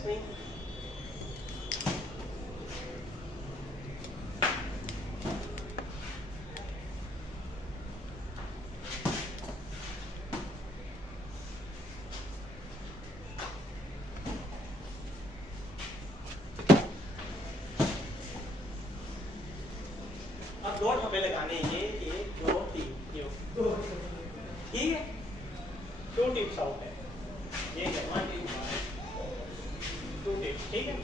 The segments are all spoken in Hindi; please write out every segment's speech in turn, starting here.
स्विंग। अब 2 ठप्पे लगाने हैं, ये 1 2 3, ठीक है। 2 टिप्स आउट है, ये है 1 टिप 2 टिप्स, ठीक है।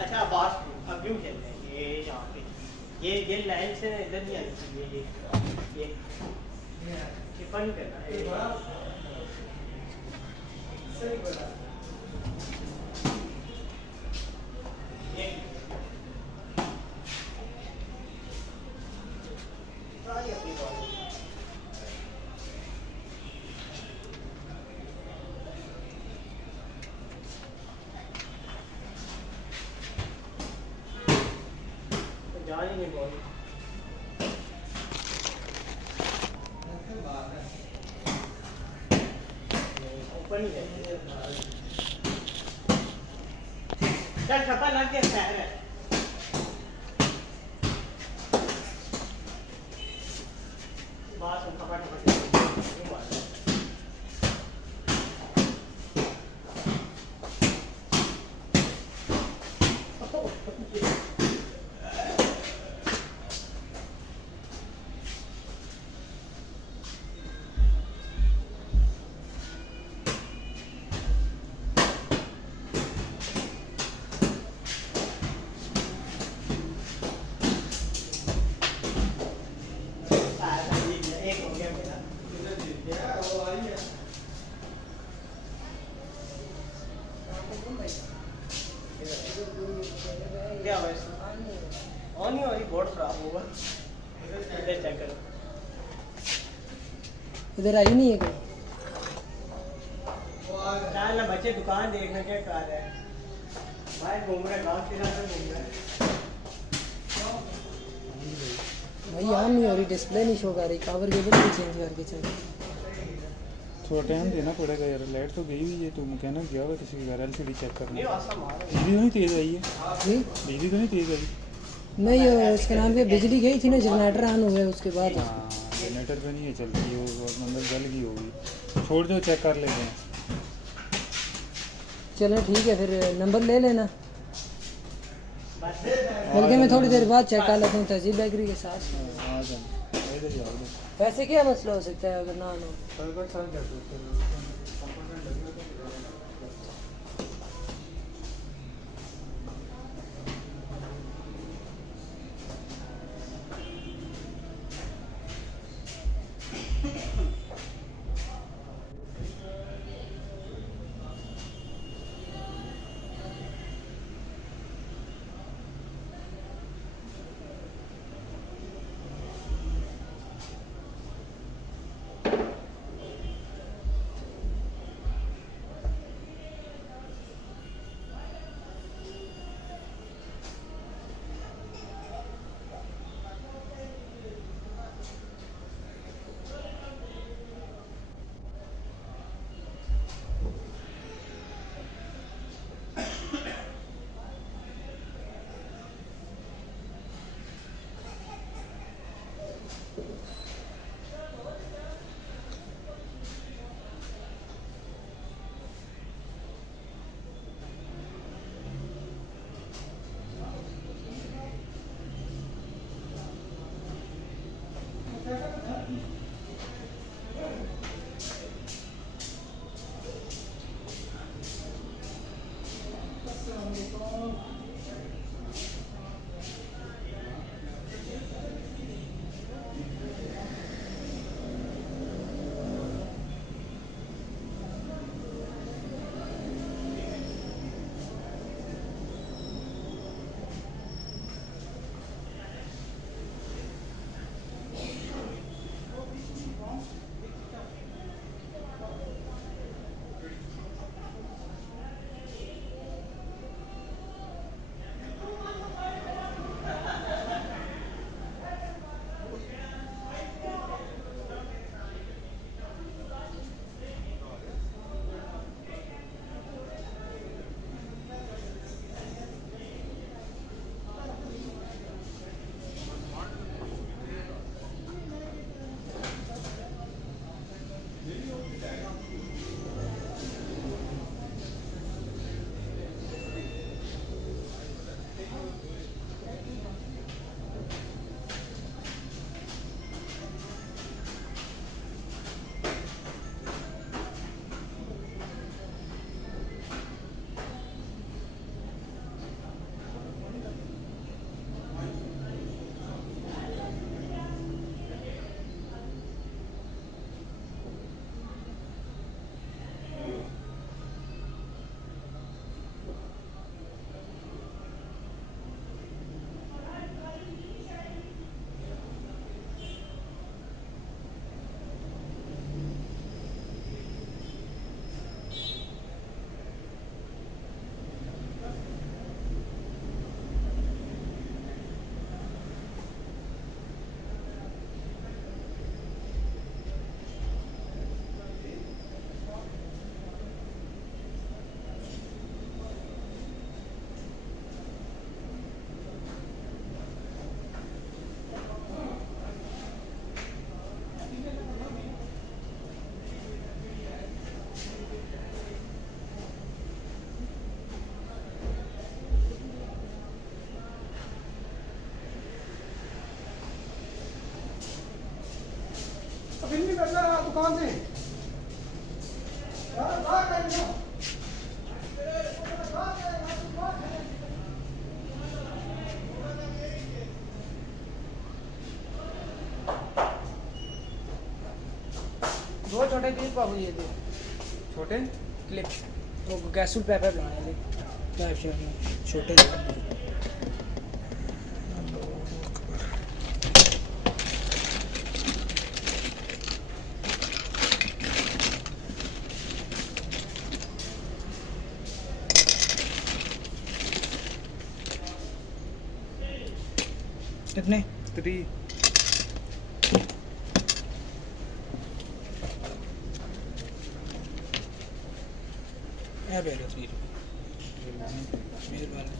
अच्छा अब यूं खेलते हैं, ये यहाँ पे ये लाइन से इधर नहीं आनी चाहिए, ये फन करना है, सही बोला। अपनी बॉल जान ही नहीं, बॉल ओपन ही है। चल छप्पा लग गया, पैर है। बात हम खपा खपा क्या हुआ इसमें? ऑन नहीं हो रही, बोर्ड खराब होगा। इधर चेक करो, इधर आई नहीं है कोई। चल ना बच्चे दुकान देखने क्या कर रहे हैं, भाई घूम रहे, गाँव के साथ घूम रहे। भाई ऑन नहीं हो रही, डिस्प्ले नहीं शो कर रही, पावर केबल भी चेंज करके चल। थोड़ा टाइम देना पड़ेगा यार, लाइट तो गई हुई है, तो मैकेनिक गया हुआ किसी के घर, एलसीडी चेक करना। नहीं वासा मार बिजली तो नहीं तेज़ आई है? जी बिजली तो नहीं तेज़ आई? नहीं, उसके नाम पे बिजली गई थी ना, जनरेटर ऑन हुआ उसके बाद। हाँ, जनरेटर पे नहीं है चलती, वो मतलब जल गई होगी। छोड़ दो, चेक कर लेते हैं। चलो ठीक है, फिर नंबर ले लेना, बस। बल्कि मैं थोड़ी देर बाद चेक कर लेता हूँ तहजीब बेकरी के साथ। हाँ इधर ही आओ। वैसे क्या मसला हो सकता है अगर ना हो? सर क्या दुकान से दो छोटे क्लिप बाबू ये दे छोटे क्लिप वो गैसूल पेपर बनाने ले छोटे कितने 3 है बेलो 3 मेहरबानी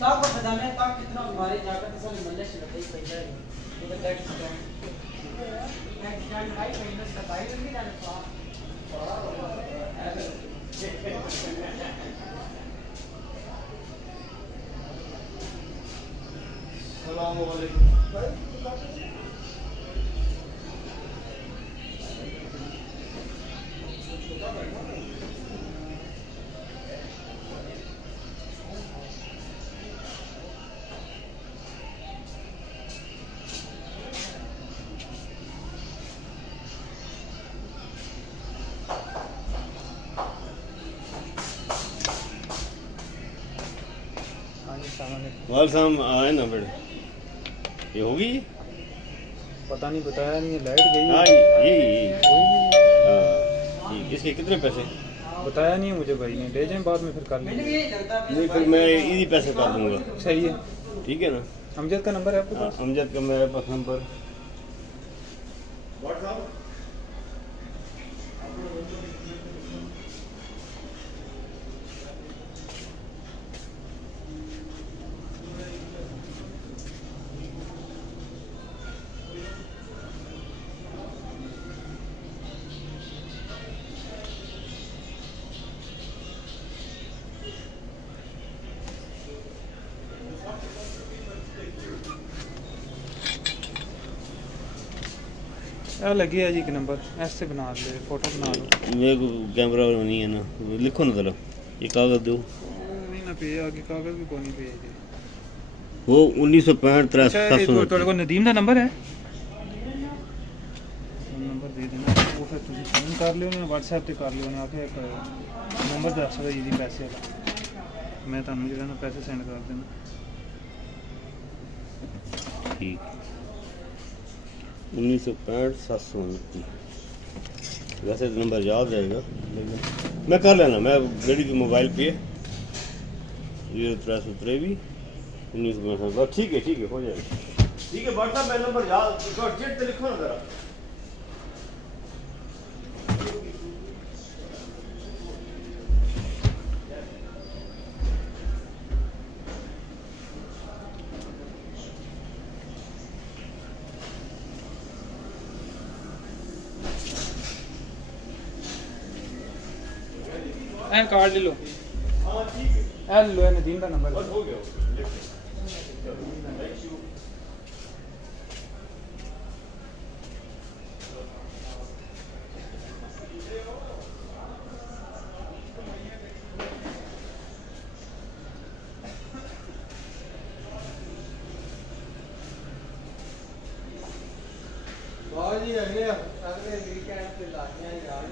ताक खजाने ताक कितना हमारे जाकर तो साले मल्ले से लगे पैसा है तो दैट स्टैंड हाई माइनस का बाई में भी डाल अस्सलाम वालेकुम वाल साहब आए ना बेटे ये होगी पता नहीं बताया नहीं, लाइट गई। हाँ ये इसके कितने पैसे बताया नहीं मुझे भाई ने, ले जाएं बाद में फिर कर लेंगे। नहीं फिर मैं इसी पैसे कर दूंगा। सही है, ठीक है ना। अमजद का नंबर है आपके पास? अमजद का मेरे पास नंबर लगी है जी कि नंबर ऐसे बना ले, फोटो बना लो। मेरे को कैमरा नहीं है ना, लिखो ना जरा। ये कागज दो नहीं ना पे आगे कागज भी कोनी पे है वो 1965 अच्छा ये 700 ਤੁਹਾਡੇ ਕੋਲ ਨਦੀਮ ਦਾ ਨੰਬਰ ਹੈ ਨੰਬਰ ਦੇ ਦੇਣਾ ਉਹ ਫਿਰ ਤੁਸੀਂ ਫੋਨ ਕਰ ਲਿਓ ਨਾ WhatsApp ਤੇ ਕਰ ਲਿਓ ਨਾ ਆਕੇ ਇੱਕ ਨੰਬਰ ਦੱਸ ਦਿਓ ਜੀ ਪੈਸੇ ਵਾਲਾ ਮੈਂ ਤੁਹਾਨੂੰ ਜਿਹੜਾ ਨਾ ਪੈਸੇ ਸੈਂਡ ਕਰ ਦੇਣਾ ठीक 1965 729 वैसे तो नंबर याद रहेगा लेकिन मैं कर लेना मैं गड़ी की मोबाइल पे 0323 1965 ठीक है हो जाएगा ठीक है व्हाट्सएप में नंबर याद जेट पे लिखो ना जरा ਐ ਕਾਰਡ ਲੈ ਲਓ हाँ ठीक है ਐ ਲੈ ਲਓ ਇਹ ਨਦੀਮ ਦਾ ਨੰਬਰ बस हो गया थैंक यू बहुत जी अगले वीकेंड पे लानियां यार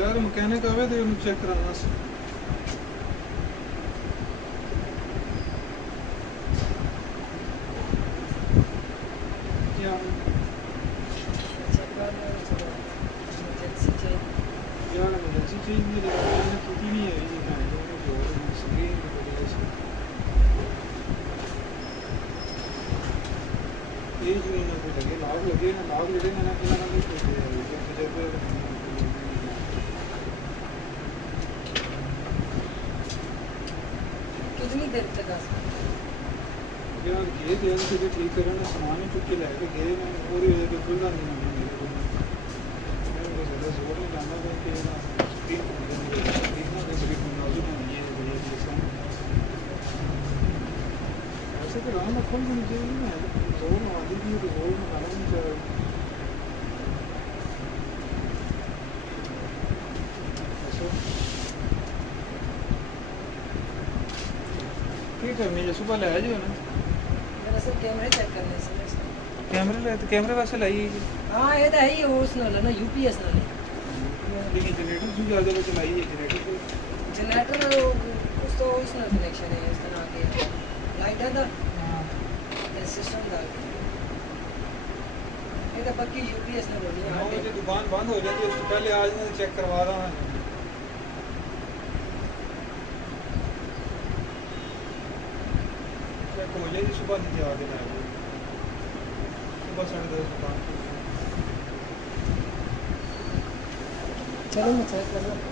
यार मकैनिक आवे तो उन्हें चेक कराना सी क्या यार इमरजेंसी चीज नहीं लगा मैंने की नहीं है ये है जो स्क्रीन की वजह से ये जो ना कोई लगे लाग लगे ना नहीं कोई तजर्बे कितनी देर तक आ सकते यार ये ध्यान से भी ठीक करना सामान चुक के लेके गए ना और ये तो खुलना नहीं है मेरे को मैं को ज़्यादा जोर नहीं डालना था कि ना स्क्रीन को देखना तो स्क्रीन में नाजुक है ये सब ऐसे तो राम खोल नहीं चाहिए ना जोर में आदि भी तो जोर में डालना नहीं चाहिए ठीक है मैं सुबह ले आ जाओ ना दरअसल कैमरे चेक करने से कैमरे ले तो कैमरे वास्ते लाई हाँ ये तो है ही उस नाल ना यूपीएस नाल लेकिन जनरेटर जो ज़्यादा वो चलाई है जनरेटर उस तो उस नाल कनेक्शन है इस तरह के लाइट है तो सिस्टम का ये तो पक्की यूपीएस नाल होनी है मुझे दुकान बंद हो जाती है उससे पहले आज मैं चेक करवा रहा हूँ चेक हो जाएगी सुबह नहीं आ देना सुबह 10:30 दुकान चलो मैं चेक कर रहा हूँ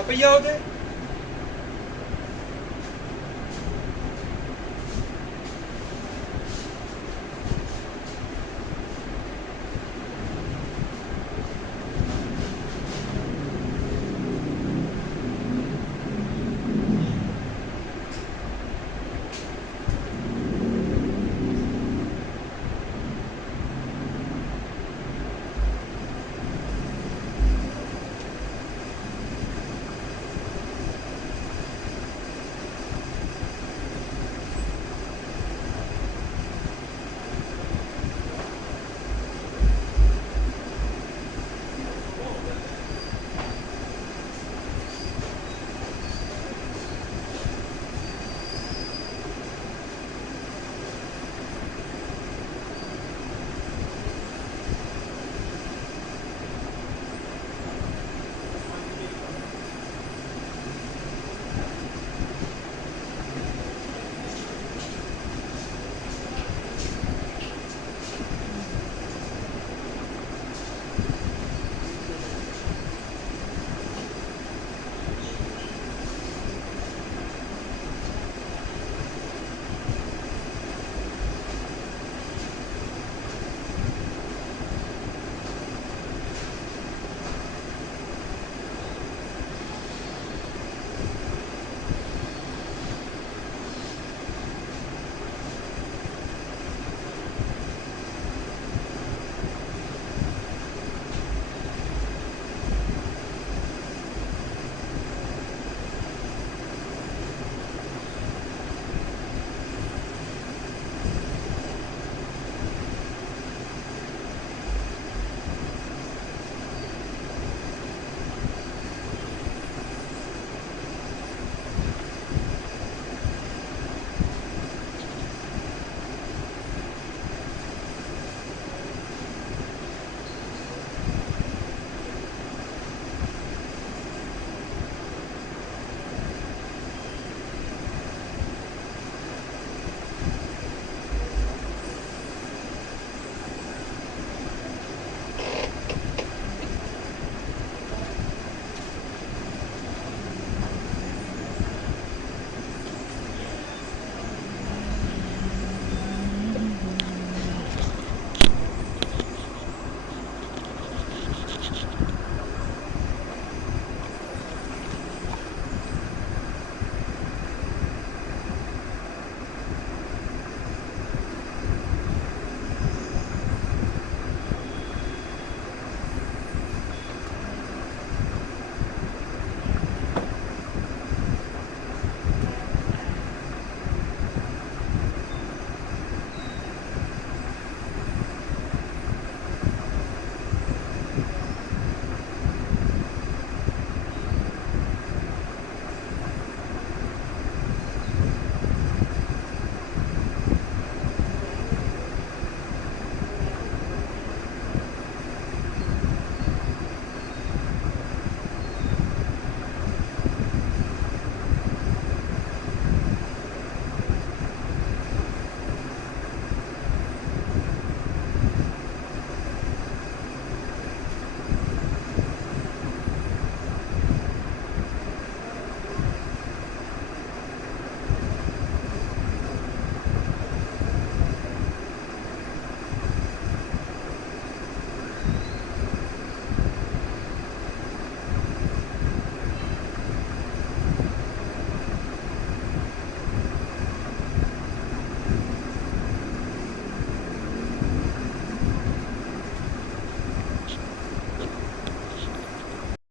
आप ही आओगे